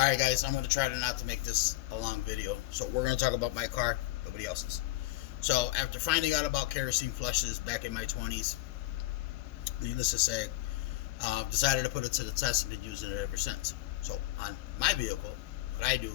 Alright guys, I'm going to try to not to make this a long video. So we're going to talk about my car, nobody else's. So after finding out about kerosene flushes back in my 20s, needless to say, decided to put it to the test and been using it ever since. So on my vehicle, what I do,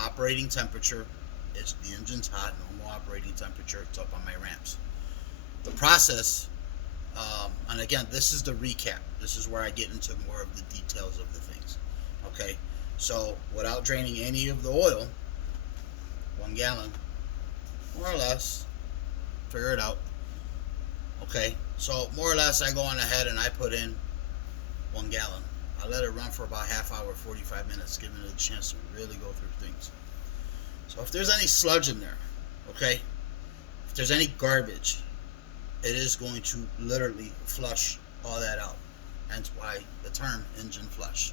operating temperature is the engine's hot, normal operating temperature, it's up on my ramps. The process, and again, this is the recap. This is where I get into more of the details of the things. Okay, so without draining any of the oil, 1 gallon, more or less, figure it out. Okay, so more or less I go on ahead and I put in 1 gallon. I let it run for about half hour, 45 minutes, giving it a chance to really go through things. So if there's any sludge in there, okay, if there's any garbage, it is going to literally flush all that out. Hence why the term engine flush.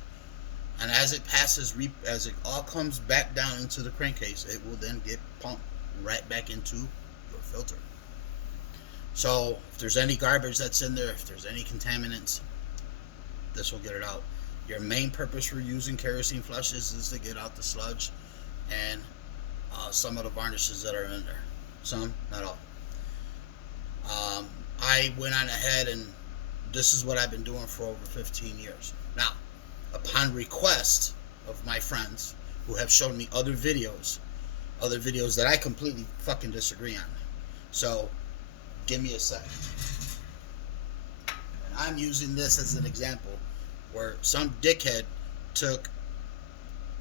And as it passes, as it all comes back down into the crankcase, it will then get pumped right back into your filter. So if there's any garbage that's in there, if there's any contaminants, this will get it out. Your main purpose for using kerosene flushes is to get out the sludge and some of the varnishes that are in there. Some, not all. I went on ahead and this is what I've been doing for over 15 years. Now, upon request of my friends who have shown me other videos that I completely fucking disagree on. So, give me a sec. And I'm using this as an example where some dickhead took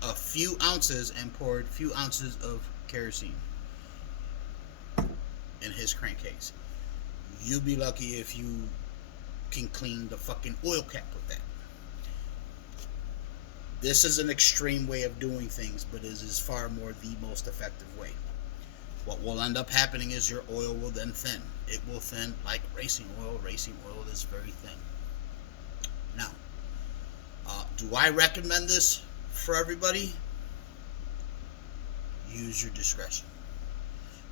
a few ounces and poured a few ounces of kerosene in his crankcase. You'll be lucky if you can clean the fucking oil cap with that. This is an extreme way of doing things, but it is far more the most effective way. What will end up happening is your oil will then thin. It will thin like racing oil. Racing oil is very thin. Now, do I recommend this for everybody? Use your discretion.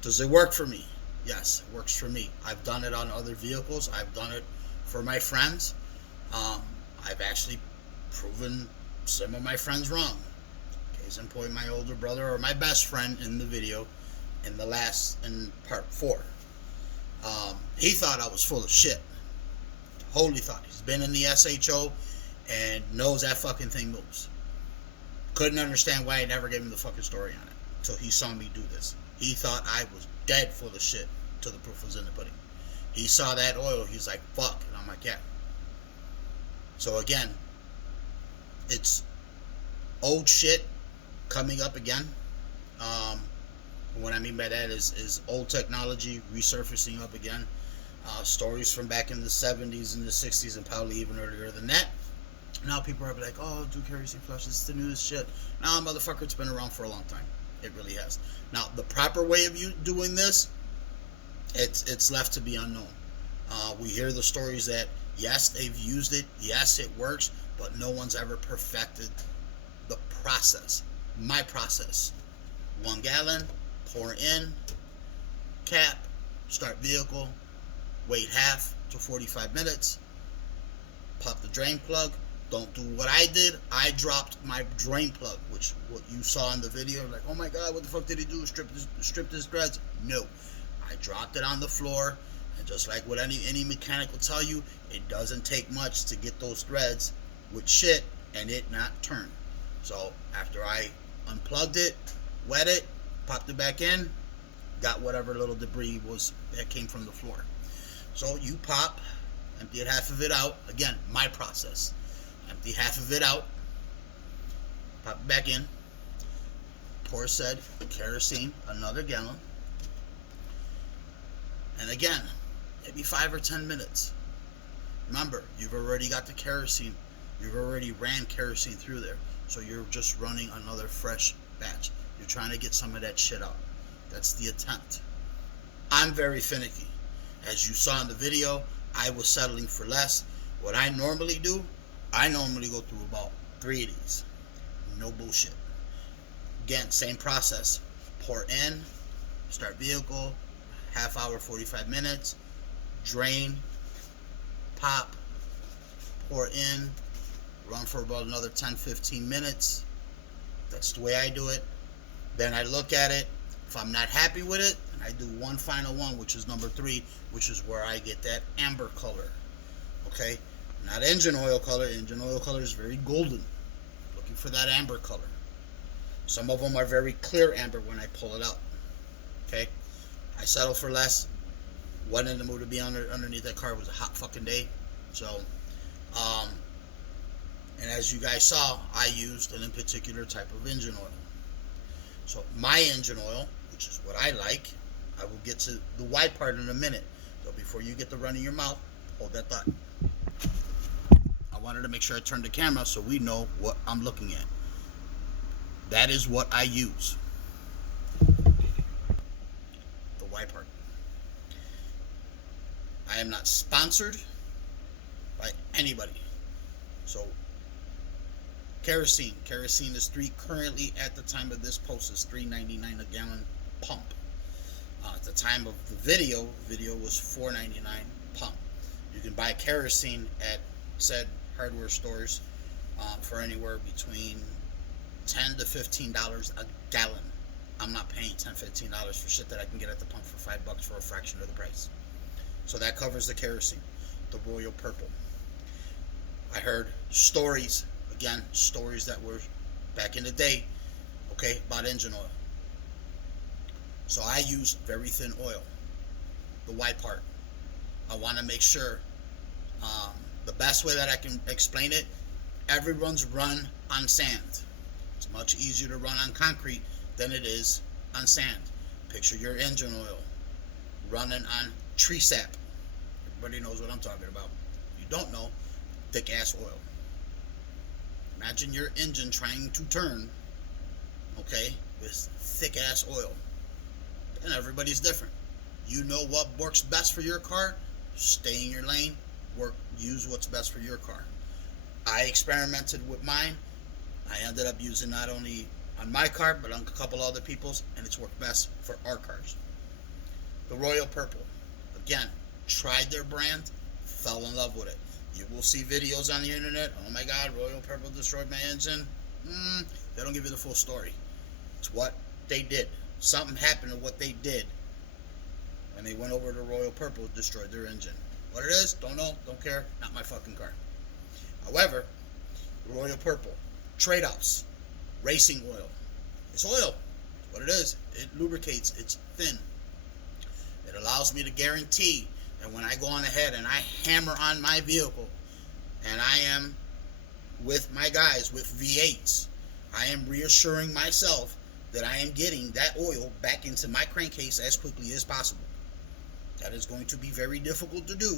Does it work for me? Yes, it works for me. I've done it on other vehicles. I've done it for my friends. I've actually proven some of my friends wrong. Case in point, my older brother or my best friend in the video in part 4. He thought I was full of shit. Totally thought. He's been in the SHO and knows that fucking thing moves. Couldn't understand why I never gave him the fucking story on it until he saw me do this. He thought I was dead full of shit till the proof was in the pudding. He saw that oil, he's like, fuck, and I'm like, yeah. So again, it's old shit coming up again. What I mean by that is old technology resurfacing up again. Stories from back in the 70s and the 60s and probably even earlier than that. Now people are like, oh, do kerosene flushes, it's the newest shit. Nah, motherfucker, it's been around for a long time. It really has. Now, the proper way of you doing this, it's left to be unknown. We hear the stories that, yes, they've used it, yes, it works, but no one's ever perfected the process. My process. 1 gallon, pour in, cap, start vehicle, wait half to 45 minutes, pop the drain plug. Don't do what I did. I dropped my drain plug, which what you saw in the video, like, oh my god, what the fuck did he do? Strip his threads? No. I dropped it on the floor, and just like what any mechanic will tell you, it doesn't take much to get those threads with shit and it not turn. So after I unplugged it, wet it, popped it back in, got whatever little debris was that came from the floor. So you pop, empty half of it out. Again, my process. Empty half of it out, pop it back in, pour said kerosene, another gallon, and again, maybe 5 or 10 minutes. Remember, you've already got the kerosene, you've already ran kerosene through there, so you're just running another fresh batch. You're trying to get some of that shit out. That's the attempt. I'm very finicky. As you saw in the video, I was settling for less. What I normally do, I normally go through about 3 of these. No bullshit. Again, same process. Pour in, start vehicle, half hour, 45 minutes, drain, pop, pour in, run for about another 10-15 minutes, That's the way I do it. Then I look at it. If I'm not happy with it, I do one final one, which is number 3, which is where I get that amber color. Okay? Not engine oil color. Engine oil color is very golden. Looking for that amber color. Some of them are very clear amber when I pull it out. Okay? I settle for less. Wasn't in the mood to be underneath that car. It was a hot fucking day. So, and as you guys saw, I used an in particular type of engine oil. So my engine oil, which is what I like, I will get to the white part in a minute. So before you get the run in your mouth, hold that thought. I wanted to make sure I turned the camera so we know what I'm looking at. That is what I use. The white part. I am not sponsored by anybody. So Kerosene is currently at the time of this post is $3.99 a gallon pump. At the time of the video was $4.99 pump. You can buy kerosene at said hardware stores for anywhere between $10 to $15 a gallon. I'm not paying $10, $15 for shit that I can get at the pump for $5 for a fraction of the price. So that covers the kerosene, the royal purple. I heard stories that were back in the day, okay, about engine oil. So I use very thin oil, the white part. I want to make sure, the best way that I can explain it, everyone's run on sand. It's much easier to run on concrete than it is on sand. Picture your engine oil running on tree sap. Everybody knows what I'm talking about. If you don't know, thick ass oil. Imagine your engine trying to turn, okay, with thick ass oil. And everybody's different. You know what works best for your car. Stay in your lane. Use what's best for your car. I experimented with mine. I ended up using not only on my car, but on a couple other people's, and it's worked best for our cars. The Royal Purple. Again, tried their brand, fell in love with it. You will see videos on the internet. Oh my God, Royal Purple destroyed my engine. They don't give you the full story. It's what they did. Something happened to what they did when they went over to Royal Purple, destroyed their engine. What it is, don't know, don't care, not my fucking car. However, Royal Purple, trade-offs, racing oil. It's oil. What it is, it lubricates, it's thin. It allows me to guarantee that when I go on ahead and I hammer on my vehicle, and I am with my guys with V8s, I am reassuring myself that I am getting that oil back into my crankcase as quickly as possible. That is going to be very difficult to do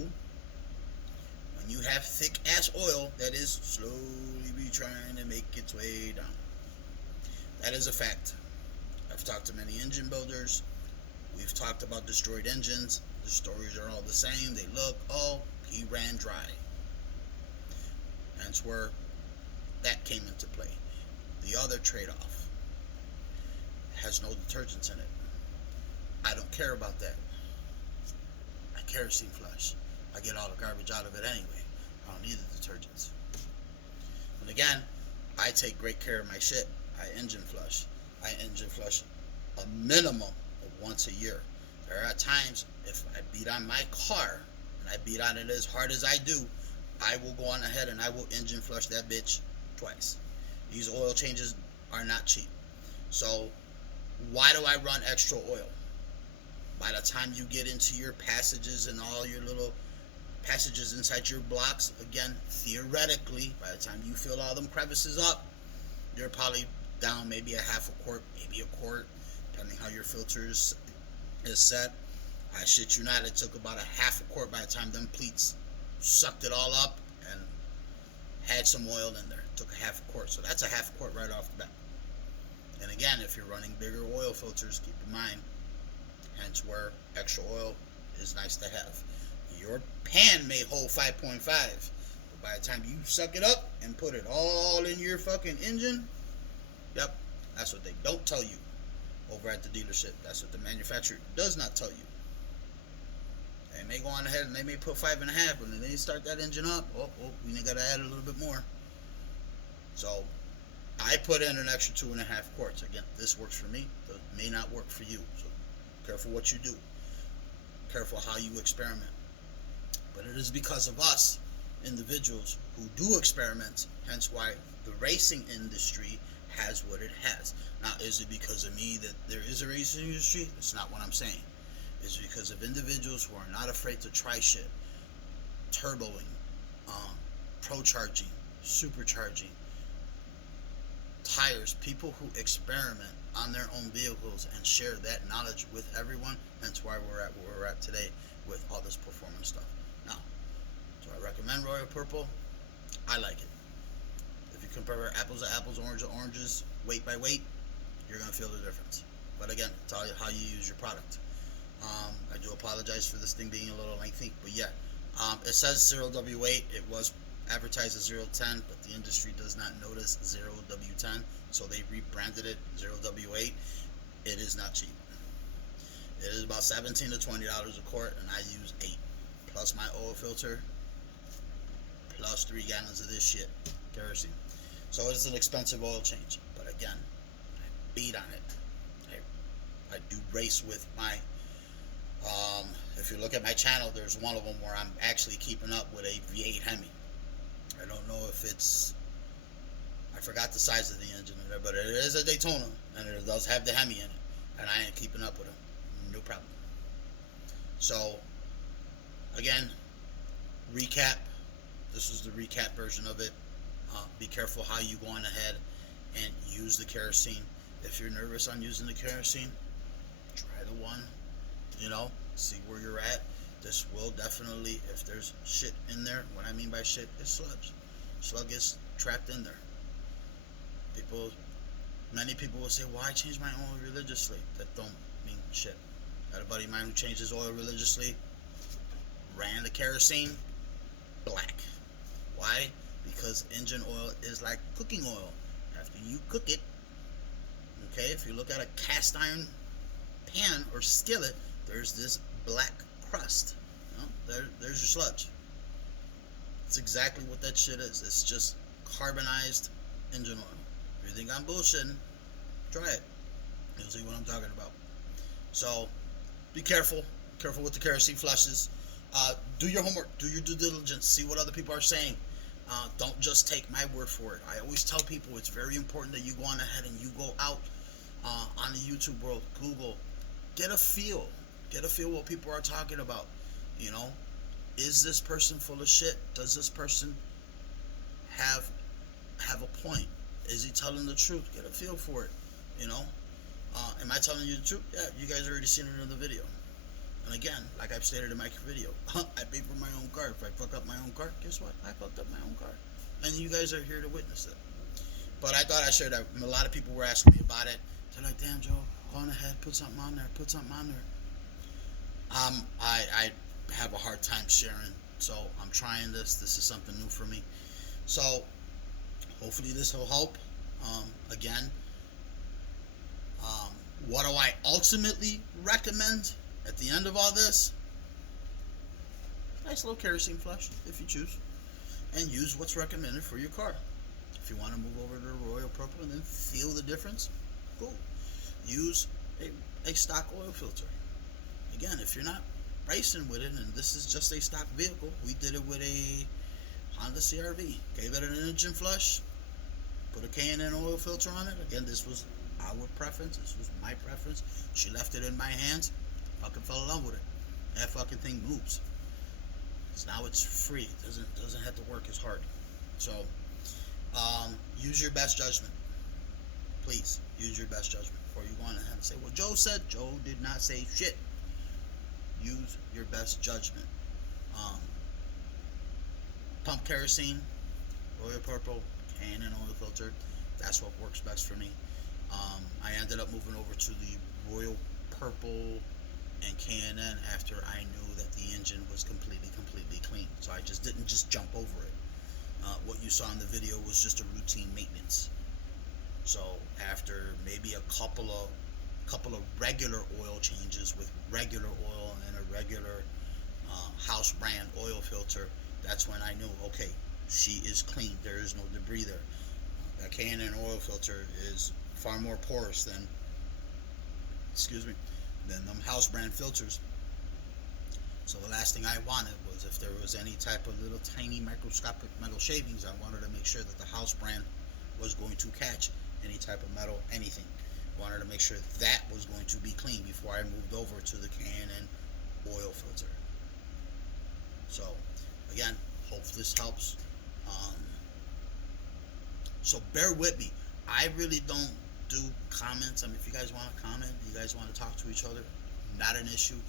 when you have thick ass oil that is slowly trying to make its way down. That is a fact. I've talked to many engine builders. We've talked about destroyed engines. The stories are all the same. They look, oh, he ran dry. That's where that came into play. The other trade-off has no detergents in it. I don't care about that. I kerosene flush. I get all the garbage out of it anyway. I don't need the detergents. And again, I take great care of my shit. I engine flush. I engine flush a minimum of once a year. There are times if I beat on my car, and I beat on it as hard as I do, I will go on ahead and I will engine flush that bitch twice. These oil changes are not cheap. So why do I run extra oil? By the time you get into your passages and all your little passages inside your blocks, again, theoretically, by the time you fill all them crevices up, you're probably down maybe a half a quart, maybe a quart, depending how your filter is set. I shit you not, it took about a half a quart by the time them pleats sucked it all up and had some oil in there. It took a half a quart, so that's a half a quart right off the bat. And again, if you're running bigger oil filters, keep in mind, hence where extra oil is nice to have. Your pan may hold 5.5, but by the time you suck it up and put it all in your fucking engine, yep, that's what they don't tell you over at the dealership. That's what the manufacturer does not tell you. They may go on ahead and they may put 5.5, but when they start that engine up, we gotta add a little bit more. So I put in an extra 2.5 quarts. Again, this works for me. It may not work for you. So careful what you do. Careful how you experiment. But it is because of us individuals who do experiments, hence why the racing industry has what it has. Now, is it because of me that there is a racing industry? That's not what I'm saying. It's because of individuals who are not afraid to try shit. Turboing, pro charging, supercharging, tires, people who experiment on their own vehicles and share that knowledge with everyone. Hence why we're at where we're at today with all this performance stuff. Now, do I recommend Royal Purple? I like it. If you compare apples to apples, orange to oranges, weight by weight, you're going to feel the difference. But again, tell you how you use your product. I do apologize for this thing being a little lengthy, but yeah. It says 0W8. It was advertised as 010, but the industry does not notice 0W10, so they rebranded it 0W8. It is not cheap. It is about $17 to $20 a quart, and I use 8, plus my oil filter, plus 3 gallons of this shit, kerosene. So it is an expensive oil change, but again, I beat on it. I do race with my, if you look at my channel, there's one of them where I'm actually keeping up with a V8 Hemi. I don't know if it's, I forgot the size of the engine in there, but it is a Daytona, and it does have the Hemi in it, and I ain't keeping up with them. No problem. So, again, recap. This is the recap version of it. Be careful how you go on ahead and use the kerosene. If you're nervous on using the kerosene, try the one, see where you're at. This will definitely, if there's shit in there, what I mean by shit is sludge. Slug is trapped in there. Many people will say, well, I change my oil religiously. That don't mean shit. I had a buddy of mine who changed his oil religiously, ran the kerosene, black. Why? Because engine oil is like cooking oil. After you cook it, okay, if you look at a cast iron pan or skillet, there's this black crust. There's your sludge. It's exactly what that shit is. It's just carbonized engine oil. If you think I'm bullshitting, try it. You'll see what I'm talking about. So, be careful. Careful with the kerosene flushes. Do your homework. Do your due diligence. See what other people are saying. Don't just take my word for it. I always tell people it's very important that you go on ahead and you go out on the YouTube world, Google, get a feel. Get a feel what people are talking about. Is this person full of shit? Does this person have a point? Is he telling the truth? Get a feel for it. Am I telling you the truth? Yeah, you guys already seen it in the video. And again, like I've stated in my video, I pay for my own car. If I fuck up my own car, guess what? I fucked up my own car. And you guys are here to witness it. But I thought I shared that. A lot of people were asking me about it. They're like, damn, Joe, go on ahead, put something on there. Put something on there. I have a hard time sharing. So I'm trying this. This is something new for me. So hopefully this will help. Again, what do I ultimately recommend at the end of all this? Nice little kerosene flush, if you choose, and use what's recommended for your car. If you want to move over to Royal Purple and then feel the difference, cool. Use a stock oil filter. Again, if you're not racing with it and this is just a stock vehicle, we did it with a Honda CR-V. Gave it an engine flush, put a K&N oil filter on it. Again, this was our preference. This was my preference. She left it in my hands. Fucking fell in love with it. That fucking thing moves. So now it's free. It doesn't have to work as hard. So use your best judgment. Please use your best judgment before you go on ahead and say, well, Joe said. Joe did not say shit. Use your best judgment. Pump kerosene, Royal Purple, K&N oil filter. That's what works best for me. I ended up moving over to the Royal Purple and K&N after I knew that the engine was completely clean. So I just didn't jump over it. What you saw in the video was just a routine maintenance. So after maybe a couple of regular oil changes with regular oil and a regular house brand oil filter, that's when I knew, okay, she is clean. There is no debris there. a K&N oil filter is far more porous than, excuse me, than them house brand filters. So the last thing I wanted was, if there was any type of little tiny microscopic metal shavings, I wanted to make sure that the house brand was going to catch any type of metal, anything. I wanted to make sure that was going to be clean before I moved over to the K&N oil filter. So again, hope this helps. Um, so bear with me. I really don't do comments. I mean, if you guys want to comment, you guys want to talk to each other, not an issue.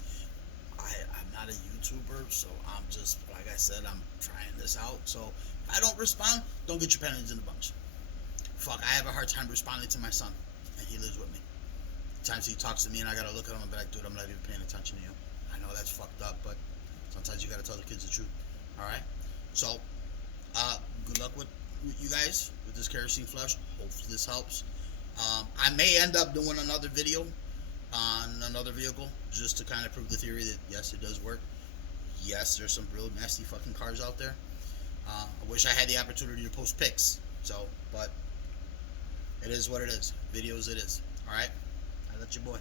I'm not a YouTuber, so I'm just, like I said, I'm trying this out. So if I don't respond, don't get your pennies in the bunch. Fuck, I have a hard time responding to my son, and he lives with me. Times he talks to me and I gotta look at him and be like, dude, I'm not even paying attention to you. I know that's fucked up, but sometimes you gotta tell the kids the truth. Alright? So, good luck with you guys with this kerosene flush. Hopefully this helps. I may end up doing another video on another vehicle just to kind of prove the theory that yes, it does work. Yes, there's some real nasty fucking cars out there. I wish I had the opportunity to post pics. So, but it is what it is. Videos it is. Alright? That's your boy.